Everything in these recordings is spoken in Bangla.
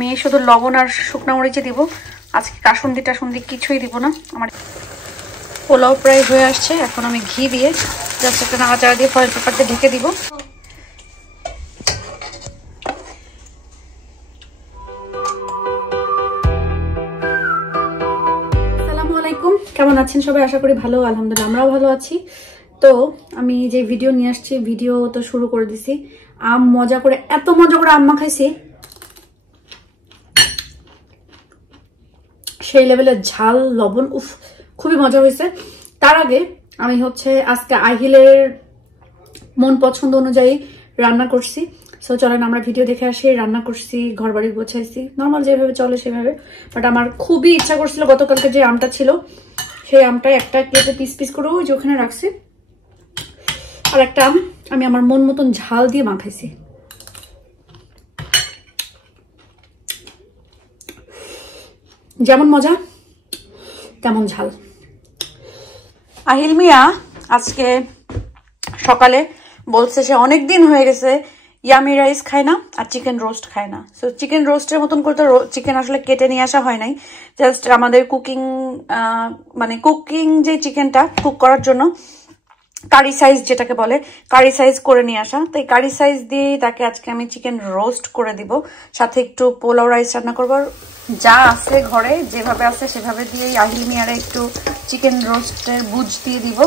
আমি শুধু লবণ আর শুকনো মরিচে দিব, আজকে কাসুন্দি টাসুন্দি কিছুই দিব না। আমার পোলাও প্রায় হয়ে আসছে, এখন আমি ঘি দিয়ে জাস্ট একটা নাড়াচাড়া দিয়ে ফয়েল পেপার দিয়ে ঢেকে দিব। আসসালামু আলাইকুম, কেমন আছেন সবাই? আশা করি ভালো, আলহামদুলিল্লাহ আমরাও ভালো আছি। তো আমি যে ভিডিও নিয়ে আসছি, ভিডিও তো শুরু করে দিছি। আম মজা করে, এত মজা করে আম মাখাইছি, সেই লেভেলের ঝাল লবণ, উফ খুবই মজা হয়েছে। তার আগে আমি আজকে আহিলের মন পছন্দ অনুযায়ী রান্না করছি। সো চলেন আমরা ভিডিও দেখে আসি। রান্না করছি, ঘর বাড়ি গোছাইছি, নর্মাল যেভাবে চলে সেভাবে। বাট আমার খুবই ইচ্ছা করছিল, গতকালকে যে আমটা ছিল সেই আমটা একটা কেটে পিস পিস করে ওই যে ওখানে রাখছি, আর একটা আম আমি আমার মন মতন ঝাল দিয়ে মাখাইছি। যেমন মজা তেমন ঝাল। আহিল মিয়া আজকে সকালে বলছে সে অনেকদিন হয়ে গেছে ইয়ামি রাইস খায় না আর চিকেন রোস্ট খায় না। সো চিকেন রোস্টের মতন করে তো চিকেন আসলে কেটে নিয়ে আসা হয় নাই, জাস্ট আমাদের কুকিং যে চিকেনটা কুক করার জন্য কারি সাইজ যেটাকে বলে, কারি সাইজ করে নিয়ে আসা। তো এই কারি সাইজ দিয়ে তাকে আজকে আমি চিকেন রোস্ট করে দিব, সাথে একটু পোলাও রাইস রান্না করবো। যা আছে ঘরে যেভাবে আছে সেভাবে দিয়েই আহিল মিয়ারে একটু চিকেন রোস্টের বুঝ দিয়ে দিব।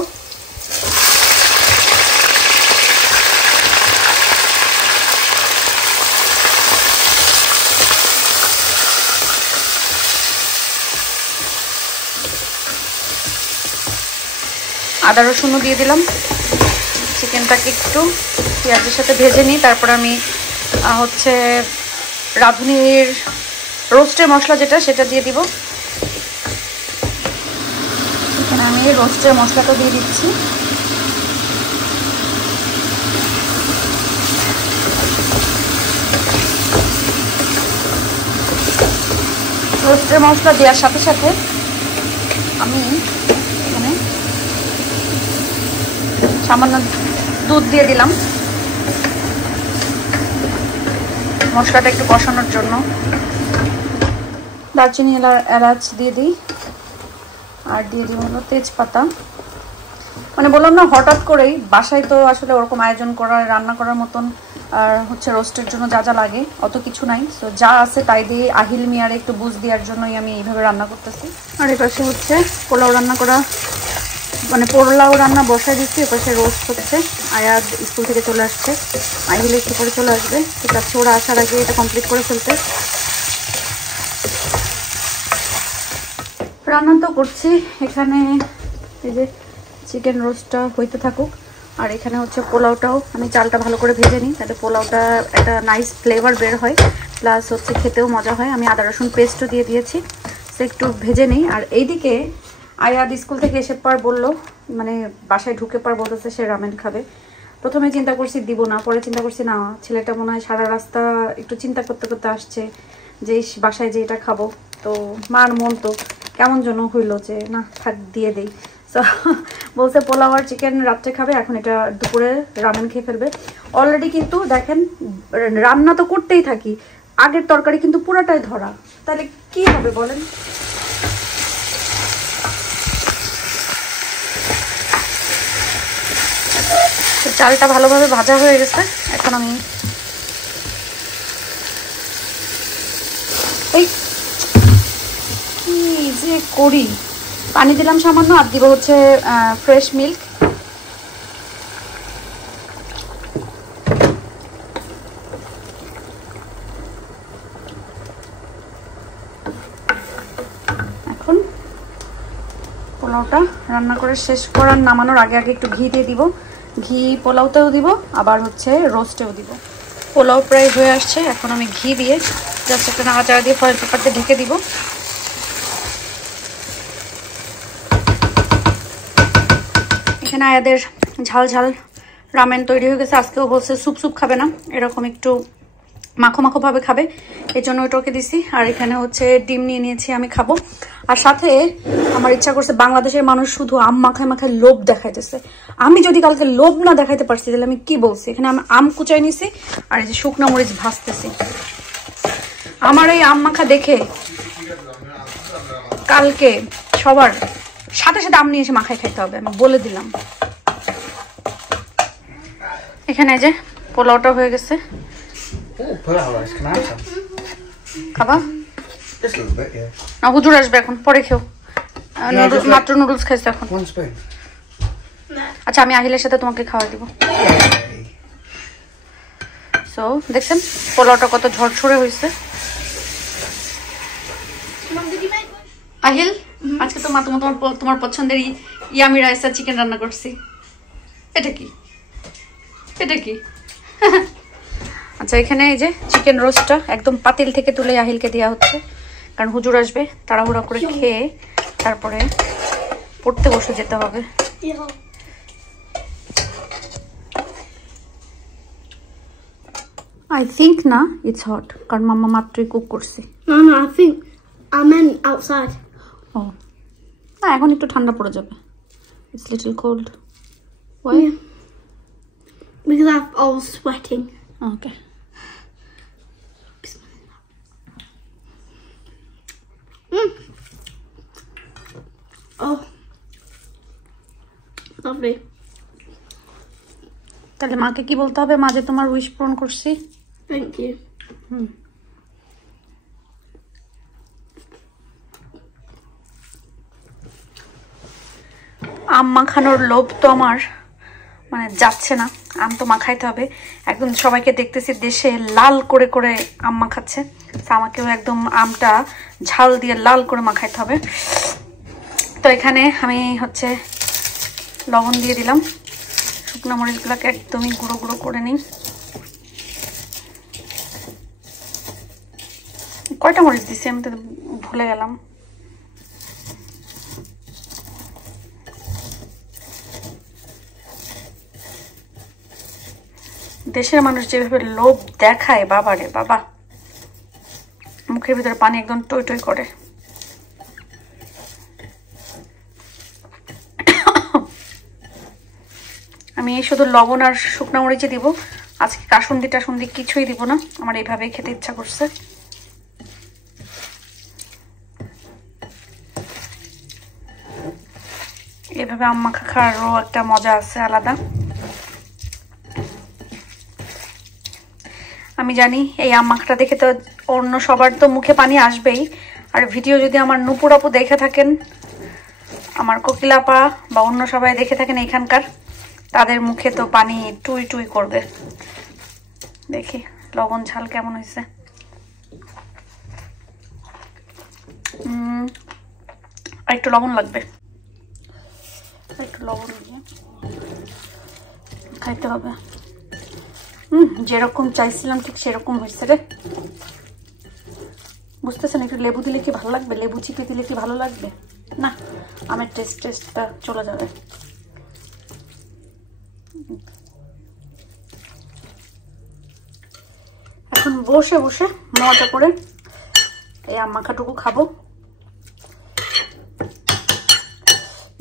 আদা রসুনও দিয়ে দিলাম। চিকেনটাকে একটু পেঁয়াজের সাথে ভেজে নিই, তারপর আমি রাঁধুনির রোস্টের মশলা যেটা সেটা দিয়ে দিব। এখানে আমি রোস্টের মশলাটা দিয়ে দিচ্ছি। রোস্টের মশলা দেওয়ার সাথে সাথে আমি এখানে সামান্য দুধ দিয়ে দিলাম মশলাটা একটু কষানোর জন্য। দারচিনি এলাচ দিয়ে দিই, আর দিয়ে দিই হলো তেজপাতা। মানে বললাম না, হঠাৎ করেই বাসায় তো আসলে ওরকম আয়োজন করা রান্না করার মতন আর রোস্টের জন্য যা যা লাগে অত কিছু নাই। তো যা আছে তাই দিয়ে আহিল মিয়ারে একটু বুঝ দেওয়ার জন্যই আমি এইভাবে রান্না করতেছি। আর এই পাশে পোলাও রান্না করা, মানে পোলাও রান্না বসায় দিচ্ছি, এপাশে রোস্ট হচ্ছে। আয়াত স্কুল থেকে চলে আসছে, আহিল একটু করে চলে আসবে, ঠিক আছে ওরা আসার আগে এটা কমপ্লিট করে ফেলতে। রান্না তো করছি, এখানে এই যে চিকেন রোস্টটা হইতে থাকুক, আর এখানে পোলাওটাও আমি চালটা ভালো করে ভেজে নিই, তাতে পোলাওটা একটা নাইস ফ্লেভার বের হয়, প্লাস খেতেও মজা হয়। আমি আদা রসুন পেস্টও দিয়ে দিয়েছি, সে একটু ভেজে নিই। আর এইদিকে আয়াত স্কুল থেকে এসে পর বললো, মানে বাসায় ঢুকে পর বলতেছে সে রামেন খাবে। প্রথমে চিন্তা করছি দিব না, পরে চিন্তা করছি না, ছেলেটা মনে হয় সারা রাস্তা একটু চিন্তা করতে করতে আসছে যে বাসায় যে এটা খাবো। তো মার মন তো কেমন যেন হইলো যে না থাক দিয়ে দেই। সো বলছে পোলাও আর চিকেন রাত্রে খাবে, এখন এটা দুপুরে রামেন খেয়ে ফেলবে। অলরেডি কিন্তু দেখেন রান্না তো করতেই থাকি, আগের তরকারি কিন্তু পুরাটাই ধরা, তাহলে কি হবে বলেন? চালটা ভালোভাবে ভাজা হয়ে গেছে, এখন আমি এই কি যে করি, পানি দিলাম সামান্য, আর দিব ফ্রেশ মিল্ক। এখন পোলাওটা রান্না করে শেষ করার নামানোর আগে আগে একটু ঘি দিয়ে দিব। ঘি পোলাওতেও দিব, আবার রোস্টেও দিব। পোলাও প্রায় হয়ে আসছে, এখন আমি ঘি দিয়ে জাস্ট একটা নাড়াচাড়া দিয়ে ফয়েল পেপার দিয়ে ঢেকে দিব। এখানে আয়াদের ঝাল ঝাল রামেন তৈরি হয়ে গেছে। আজকেও বলছে স্যুপ স্যুপ খাবে না, এরকম একটু মাখো মাখো ভাবে খাবে, এই জন্য ওইটাকে দিছি। আর এখানে ডিম নিয়ে নিয়েছি, আমি খাবো। আর সাথে আমার ইচ্ছা করছে, বাংলাদেশের মানুষ শুধু আম মাখায় মাখায় লোভ দেখাইতেছে। আমি যদি কালকে লোভ না দেখাইতে পারছি তাহলে আমি কি বলছি। এখানে আমি আম কুচাই নিছি, আর এই যে শুকনো মরিচ ভাজতেছি। আমার এই আম মাখা দেখে কালকে সবার সাথে সাথে আম নিয়ে এসে মাখায় খাইতে হবে, আমি বলে দিলাম। এখানে যে পোলাওটা হয়ে গেছে, খাবা না? হুজুর আসবে এখন, পরে খেও। মাত্র নুডলস খাইছে এখন। আচ্ছা আমি আহিলের সাথে তোমাকে খাওয়া দিব। সো দেখছেন পোলাওটা কত ঝরঝরে হয়েছে। আহিল আজকে তো মা তোমার পছন্দের ইয়ামি রাইস আর চিকেন রান্না করছি। এটা কি এটা কি? আচ্ছা এখানে এই যে চিকেন রোস্টটা একদম পাতিল থেকে তুলে আহিলকে দেওয়া হচ্ছে, কারণ হুজুর আসবে, তাড়াহুড়া করে খেয়ে তারপরে পড়তে বসে যেতে হবে। I think না it's hot, কারণ মাম্মা মাত্রই কুক করছে। No, I think I meant outside. Oh, না এখন একটু ঠান্ডা পড়ে যাবে। It's little cold. Why? Yeah. Because I was sweating. Okay. Oh, lovely. তাহলে মাকে কি বলতে হবে? মা যে তোমার উইশ পূরণ করছি। Thank you. আম মাখানোর লোভ তো আমার মানে যাচ্ছে না, আম তো মাখাইতে হবে। একদম সবাইকে দেখতেছি দেশে লাল করে করে আম মাখাচ্ছে, আমাকেও একদম আমটা ঝাল দিয়ে লাল করে মাখাইতে হবে। তো এখানে আমি হচ্ছে লবণ দিয়ে দিলাম, শুকনো মরিচগুলোকে একদমই গুঁড়ো গুঁড়ো করে নিই। কয়টা মরিচ দিচ্ছি আমি তো ভুলে গেলাম। দেশের মানুষ যেভাবে লোভ দেখায় বাবারে বাবা, মুখের ভিতরে পানি একদম টই টই করে। আমি শুধু লবণ আর শুকনো মরিচে দিব, আজকে কাসুন্দি টাসুন্দি কিছুই দিব না, আমার এইভাবেই খেতে ইচ্ছা করছে। এভাবে আম মাখা খাওয়ারও একটা মজা আছে আলাদা। আমি জানি এই আম মাখাটা দেখে তো অন্য সবার তো মুখে পানি আসবেই, আর ভিডিও যদি আমার নুপুর আপু দেখে থাকেন, আমার কোকিলাপা বা অন্য সবাই দেখে থাকেন এখানকার, তাদের মুখে তো পানি টুই টুই করবে। দেখি লবণ ঝাল কেমন হয়েছে। আর একটু লবণ লাগবে, একটু লবণ দিয়ে খাইতে হবে। যেরকম চাইছিলাম ঠিক সেরকম হয়েছে রে। বুঝতেছেন একটু লেবু দিলে কি ভালো লাগবে, লেবু চিপে দিলে কি ভালো লাগবে? না, আমার টেস্টটা চলে যাবে। এখন বসে বসে মজা করে এই আম মাখাটুকু খাবো।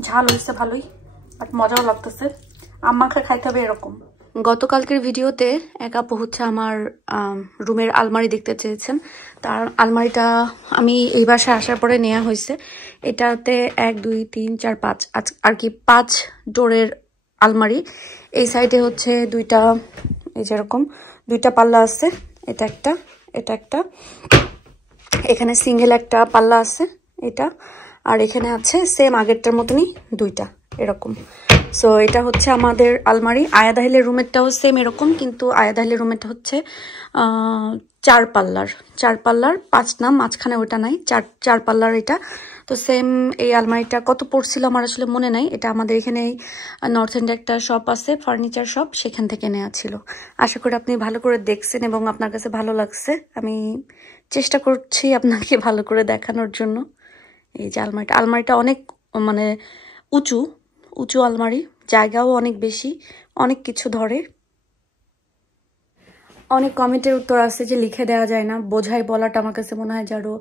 ঝাল হয়েছে ভালোই, বাট মজাও লাগতেছে। আম মাখা খাইতে হবে এরকম। গতকালকের ভিডিওতে এক আপু হচ্ছে আমার রুমের আলমারি দেখতে চেয়েছেন, তার আলমারিটা আমি এই বাসায় আসার পরে নেওয়া হয়েছে। এটাতে 1 2 3 4 5 আর কি 5 ডোরের আলমারি। এই সাইডে হচ্ছে দুইটা, এই যেরকম দুইটা পাল্লা আছে, এটা একটা, এখানে সিঙ্গেল একটা পাল্লা আছে এটা, আর এখানে আছে সেম আগেরটার মতনই দুইটা এরকম। সো এটা হচ্ছে আমাদের আলমারি। আয়াদাহিলের রুমেরটাও সেম এরকম, কিন্তু আয়াদাহিলের রুমেরটা হচ্ছে 4 পাল্লার 5 না, মাঝখানে ওটা নাই, 4 পাল্লার এটা। তো সেম এই আলমারিটা কত পড়ছিল আমার আসলে মনে নাই। এটা আমাদের এখানে নর্থ এন্ডে একটা শপ আছে, ফার্নিচার শপ, সেখান থেকে নেওয়া ছিল। আশা করি আপনি ভালো করে দেখছেন এবং আপনার কাছে ভালো লাগছে। আমি চেষ্টা করছি আপনাকে ভালো করে দেখানোর জন্য। এই যে আলমারিটা অনেক মানে উঁচু আলমারি, জায়গাও অনেক বেশি, অনেক কিছু ধরে, অনেক কমেন্টের উত্তর আসছে যে লিখে দেওয়া যায় না, বোঝাই বলাটা আমার কাছে মনে হয় যে আরো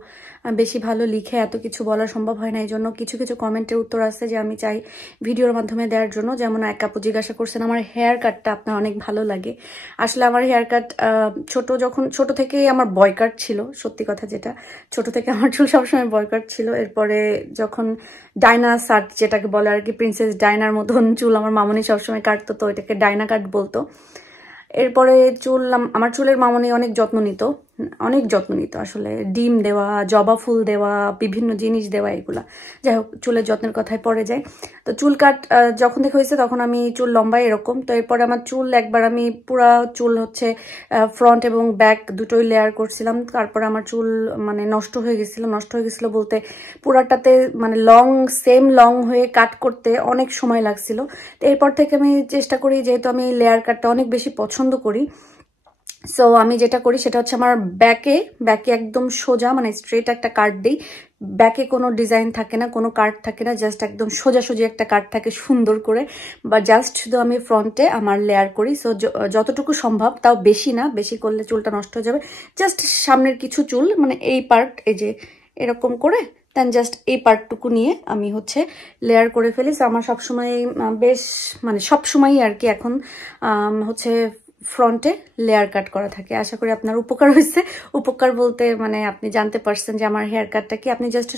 বেশি ভালো, লিখে এত কিছু বলা সম্ভব হয় না। এই জন্য কিছু কিছু কমেন্টের উত্তর আসছে যে আমি চাই ভিডিওর মাধ্যমে দেওয়ার জন্য। যেমন এক আপু জিজ্ঞাসা করছেন আমার হেয়ার কাটটা আপনার অনেক ভালো লাগে। আসলে আমার হেয়ার কাট ছোট থেকেই আমার বয় কাট ছিল, সত্যি কথা যেটা, ছোট থেকে আমার চুল সবসময় বয় কাট ছিল। এরপরে যখন ডাইনা সাট যেটাকে বলে আর কি, প্রিন্সেস ডাইনার মতন চুল আমার মামনি সবসময় কাটতো, তো এটাকে ডাইনা কাট বলতো। এরপরে আমার চুলের মামনি অনেক যত্ন নিত আসলে, ডিম দেওয়া, জবা ফুল দেওয়া, বিভিন্ন জিনিস দেওয়া, এগুলা। যাই হোক, চুলের যত্নের কথায় পড়ে যায়। তো চুল কাট যখন থেকে হয়েছে তখন আমি চুল লম্বাই এরকম। তো এরপরে আমার চুল একবার আমি পুরা চুল হচ্ছে ফ্রন্ট এবং ব্যাক দুটোই লেয়ার করছিলাম। তারপরে আমার চুল মানে নষ্ট হয়ে গেছিল বলতে পুরাটাতে মানে সেম লং হয়ে কাট করতে অনেক সময় লাগছিল। তো এরপর থেকে আমি চেষ্টা করি, যেহেতু আমি লেয়ার কাটটা অনেক বেশি পছন্দ করি, সো আমি যেটা করি সেটা হচ্ছে আমার ব্যাকে একদম সোজা মানে স্ট্রেট একটা কাট দিই। ব্যাকে কোনো ডিজাইন থাকে না, কোনো কাট থাকে না, জাস্ট একদম সোজাসুজি একটা কাট থাকে সুন্দর করে। বা জাস্ট শুধু আমি ফ্রন্টে আমার লেয়ার করি। সো যতটুকু সম্ভব, তাও বেশি না, বেশি করলে চুলটা নষ্ট হয়ে যাবে। জাস্ট সামনের কিছু চুল মানে এই পার্ট, এই যে এরকম করে দেন জাস্ট এই পার্টটুকু নিয়ে আমি হচ্ছে লেয়ার করে ফেলি। সো আমার সবসময় বেশ মানে সবসময়ই আর কি এখন হচ্ছে ফ্রন্টে লেয়ার কাট করা থাকে। আশা করি আপনার উপকার হয়েছে। উপকার বলতে মানে আপনি জানতে পারছেন যে আমার হেয়ার কাটটা কি। আপনি জাস্ট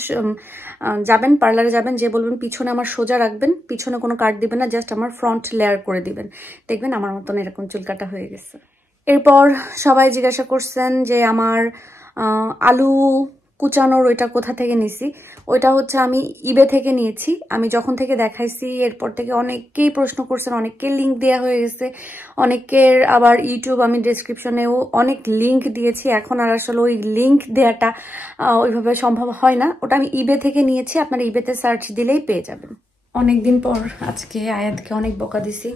যাবেন, পার্লারে যাবেন, যে বলবেন পিছনে আমার সোজা রাখবেন, পিছনে কোনো কাট দিবেন না, জাস্ট আমার ফ্রন্ট লেয়ার করে দিবেন, দেখবেন আমার মতন এরকম চুল কাটা হয়ে গেছে। এরপর সবাই জিজ্ঞাসা করছেন যে আমার আলু কুচানোর ওইটা কোথা থেকে নিছি। ওইটা হচ্ছে আমি ইবে থেকে নিয়েছি। আমি যখন থেকে দেখাইছি এরপর থেকে অনেকেই প্রশ্ন করছেন, অনেকের লিঙ্ক দেওয়া হয়ে গেছে, অনেকের আবার ইউটিউব আমি ডেসক্রিপশনেও অনেক লিঙ্ক দিয়েছি। এখন আর আসলে ওই লিঙ্ক দেওয়াটা ওইভাবে সম্ভব হয় না। ওটা আমি ইবে থেকে নিয়েছি, আপনারা ইবেতে সার্চ দিলেই পেয়ে যাবেন। অনেকদিন পর আজকে আয়াতকে অনেক বকা দিছি,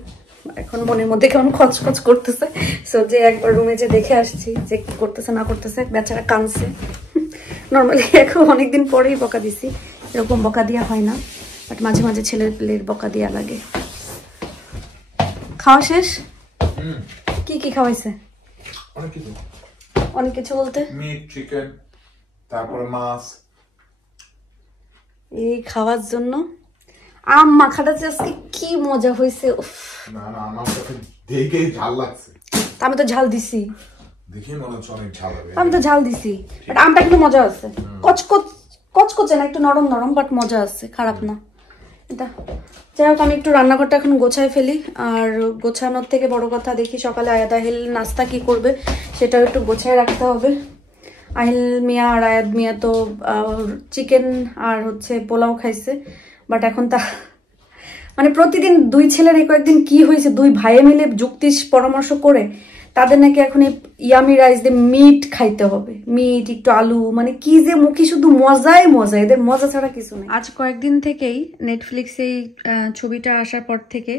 এখন মনের মধ্যে কেমন খচখচ করতেছে। সো যে একবার রুমে যে দেখে আসছি যে কি করতেছে না করতেছে, বেচারা কাঁদছে। নর্মালি এখন অনেকদিন পরেই বকা দিছি, এরকম বকা দেওয়া হয় না, বাট মাঝে মাঝে ছেলের বকা দেওয়া লাগে। খাওয়া শেষ? কি কি খাওয়াইছে? অনেক কিছু বলতে মিট, চিকেন, তারপরে মাছ। এই খাওয়ার জন্য আম মাখাটা আজকে কি মজা হয়েছে। না না, আমার কাছে দেখেই ঝাল লাগছে। আমি তো ঝাল দিছি, দেখি মনে হচ্ছে অনেক ঝাল হবে। আমি তো ঝাল দিছি, বাট আমটা কিন্তু মজা আছে। কচকচে না, একটু নরম নরম, বাট মজা আছে, খারাপ না এটা। যাই হোক, আমি একটু রান্নাঘরটা এখন গোছায় ফেলি। আর গোছানোর থেকে বড় কথা, দেখি সকালে আয়াত আহিল নাস্তা কি করবে সেটাও একটু গোছায় রাখতে হবে। আহিল মিয়া আর আয়াত মিয়া তো চিকেন আর হচ্ছে পোলাও খাইছে, বাট এখন তা মানে প্রতিদিন দুই ছেলের কয়েকদিন কি হয়েছে, দুই ভাইয়ে মিলে যুক্তি পরামর্শ করে তাদের নাকি এখন এই ইয়ামি রাইস দিয়ে মিট খাইতে হবে, মিট একটু আলু, মানে কি যে মুখে শুধু মজাই মজা, এদের মজা ছাড়া কিছু নেই। আজ কয়েকদিন থেকেই নেটফ্লিক্সে এই ছবিটা আসার পর থেকে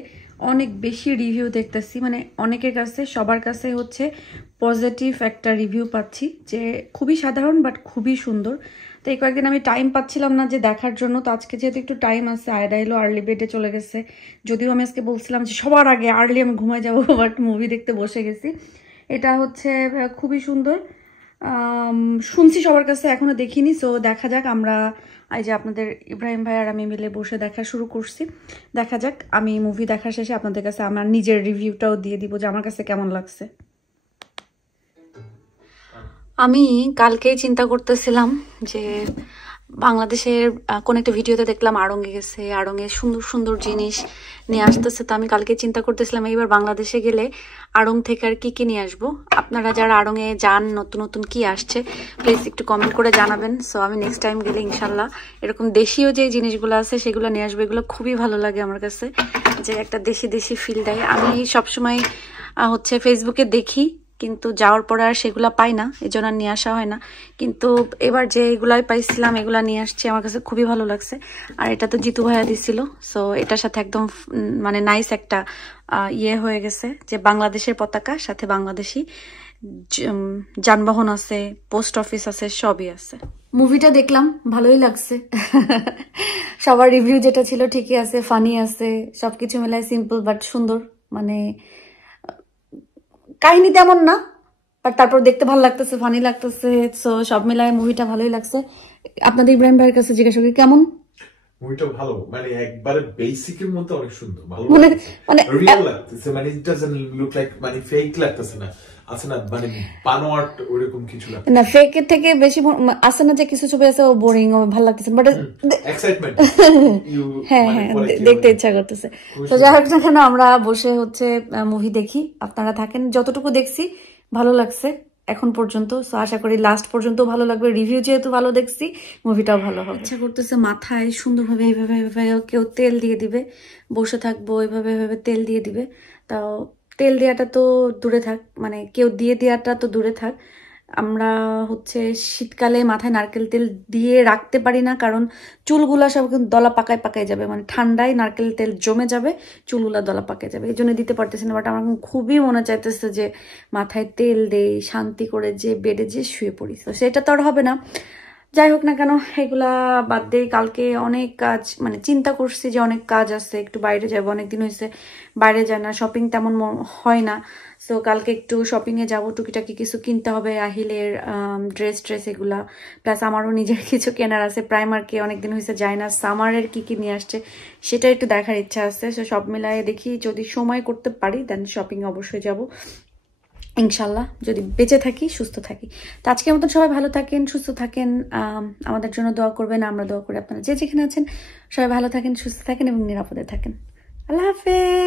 অনেক বেশি রিভিউ দেখতেছি, মানে অনেকের কাছে, সবার কাছে হচ্ছে পজিটিভ একটা রিভিউ পাচ্ছি যে খুবই সাধারণ বাট খুবই সুন্দর। তো এই কয়েকদিন আমি টাইম পাচ্ছিলাম না যে দেখার জন্য, তো আজকে যেহেতু একটু টাইম আছে, আয়দা এলো আর্লি বেডে চলে গেছে। যদিও আমি আজকে বলছিলাম যে সবার আগে আর্লি আমি ঘুমায় যাবো, বাট মুভি দেখতে বসে গেছি। এটা হচ্ছে খুবই সুন্দর, শুনছি সবার কাছে, এখনো দেখিনি। সো দেখা যাক, আমরা এই যে আপনাদের ইব্রাহিম ভাই আর আমি মিলে বসে দেখা শুরু করছি। দেখা যাক, আমি মুভি দেখা শেষে আপনাদের কাছে আমার নিজের রিভিউটাও দিয়ে দিব যে আমার কাছে কেমন লাগছে। আমি কালকেই চিন্তা করতেছিলাম যে বাংলাদেশের কোন একটা ভিডিওতে দেখলাম আড়ঙে গেছে, আড়ঙে সুন্দর সুন্দর জিনিস নিয়ে আসতেছে। তো আমি কালকে চিন্তা করতেছিলাম এইবার বাংলাদেশে গেলে আড়ং থেকে আর কি কি নিয়ে আসবো। আপনারা যারা আড়ঙে যান, নতুন নতুন কি আসছে প্লিজ একটু কমেন্ট করে জানাবেন। সো আমি নেক্সট টাইম গেলে ইনশাল্লাহ এরকম দেশীয় যে জিনিসগুলো আছে সেগুলো নিয়ে আসবো। এগুলো খুবই ভালো লাগে আমার কাছে, যে একটা দেশি দেশি ফিল দেয়। আমি সবসময় হচ্ছে ফেসবুকে দেখি, কিন্তু যাওয়ার পরে আর সেগুলা পাই না, এই জন্য নিয়ে আসা হয় না। কিন্তু এবার যে এগুলাই পাইছিলাম এগুলা নিয়ে আসছি, আমার কাছে খুবই ভালো লাগছে। আর এটা তো জিতু ভাইয়া দিছিল, সো এটার সাথে একদম মানে নাইস একটা ইয়ে হয়ে গেছে, যে বাংলাদেশের পতাকা, সাথে বাংলাদেশি যানবাহন আছে, পোস্ট অফিস আছে, সবই আছে। মুভিটা দেখলাম, ভালোই লাগছে। সবার রিভিউ যেটা ছিল ঠিকই আছে, ফানি আছে, সবকিছু মেলায় সিম্পল বাট সুন্দর। মানে কাহিনী তেমন না, বাট তারপর দেখতে ভালো লাগতেছে, ফানি লাগতেছে, সো সব মিলায় মুভিটা ভালোই লাগছে। আপনাদের ইব্রাহিম ভাইয়ের কাছে জিজ্ঞাসা করি কেমন মুভিটা ভালো, মানে একবারে বেসিকের মধ্যে অনেক সুন্দর, ভালো মানে রিয়েল লাগতেছে, মানে ইট ডাজন্ট লুক লাইক মানে ফেক লাগতেছে না, আছে না মানে বানোয়াট ওরকম কিছু লাগছে না, ফেকের থেকে বেশি আছে না যে কিছু ছবি আছে ও বোরিং, ও ভালো লাগতেছে, বাট এক্সাইটমেন্ট হ্যাঁ হ্যাঁ দেখতে ইচ্ছা করতেছে। তো যাই হোক না কেন আমরা বসে হচ্ছে মুভি দেখি, আপনারা থাকেন। যতটুকু দেখছি ভালো লাগছে এখন পর্যন্ত, সো আশা করি লাস্ট পর্যন্ত ভালো লাগবে। রিভিউ যেহেতু ভালো দেখছি, মুভিটাও ভালো হবে। ইচ্ছা করতেছে মাথায় সুন্দরভাবে এইভাবে এইভাবে কেউ তেল দিয়ে দিবে, বসে থাকবো এইভাবে এইভাবে তেল দিয়ে দিবে। তাও তেল দেওয়াটা তো দূরে থাক, মানে কেউ দিয়ে দেওয়াটা তো দূরে থাক, আমরা হচ্ছে শীতকালে মাথায় নারকেল তেল দিয়ে রাখতে পারি না, কারণ চুলগুলা সব দলা পাকায় পাকায় যাবে, মানে ঠান্ডায় নারকেল তেল জমে যাবে, চুলগুলা দলা পাকায় যাবে, এই জন্য দিতে পারতেছি না। বাট আমার খুবই মনে চাইতেছে যে মাথায় তেল দেই, শান্তি করে যে বেডে যে শুয়ে পড়ি, তো সেটা তো আর হবে না। যাই হোক না কেন, এগুলা বাদ দিয়ে কালকে অনেক কাজ, মানে চিন্তা করছি যে অনেক কাজ আছে, একটু বাইরে যাবো, অনেকদিন হয়েছে বাইরে যায় না, শপিং তেমন হয় না, সো কালকে একটু শপিংয়ে যাবো, টুকিটাকি কিছু কিনতে হবে, আহিলের ড্রেস এগুলা, প্লাস আমারও নিজের কিছু কেনার আছে, প্রাইমার্কে অনেকদিন হয়েছে যায় না, সামারের কি নিয়ে আসছে সেটা একটু দেখার ইচ্ছা আছে। সো সব মিলায়ে দেখি যদি সময় করতে পারি দেন শপিং অবশ্যই যাব ইনশাল্লাহ, যদি বেঁচে থাকি সুস্থ থাকি। তো আজকের মতন সবাই ভালো থাকেন, সুস্থ থাকেন, আমাদের জন্য দোয়া করবেন, আমরা দোয়া করি। আপনারা যে যেখানে আছেন সবাই ভালো থাকেন, সুস্থ থাকেন এবং নিরাপদে থাকেন। আল্লাহ হাফেজ।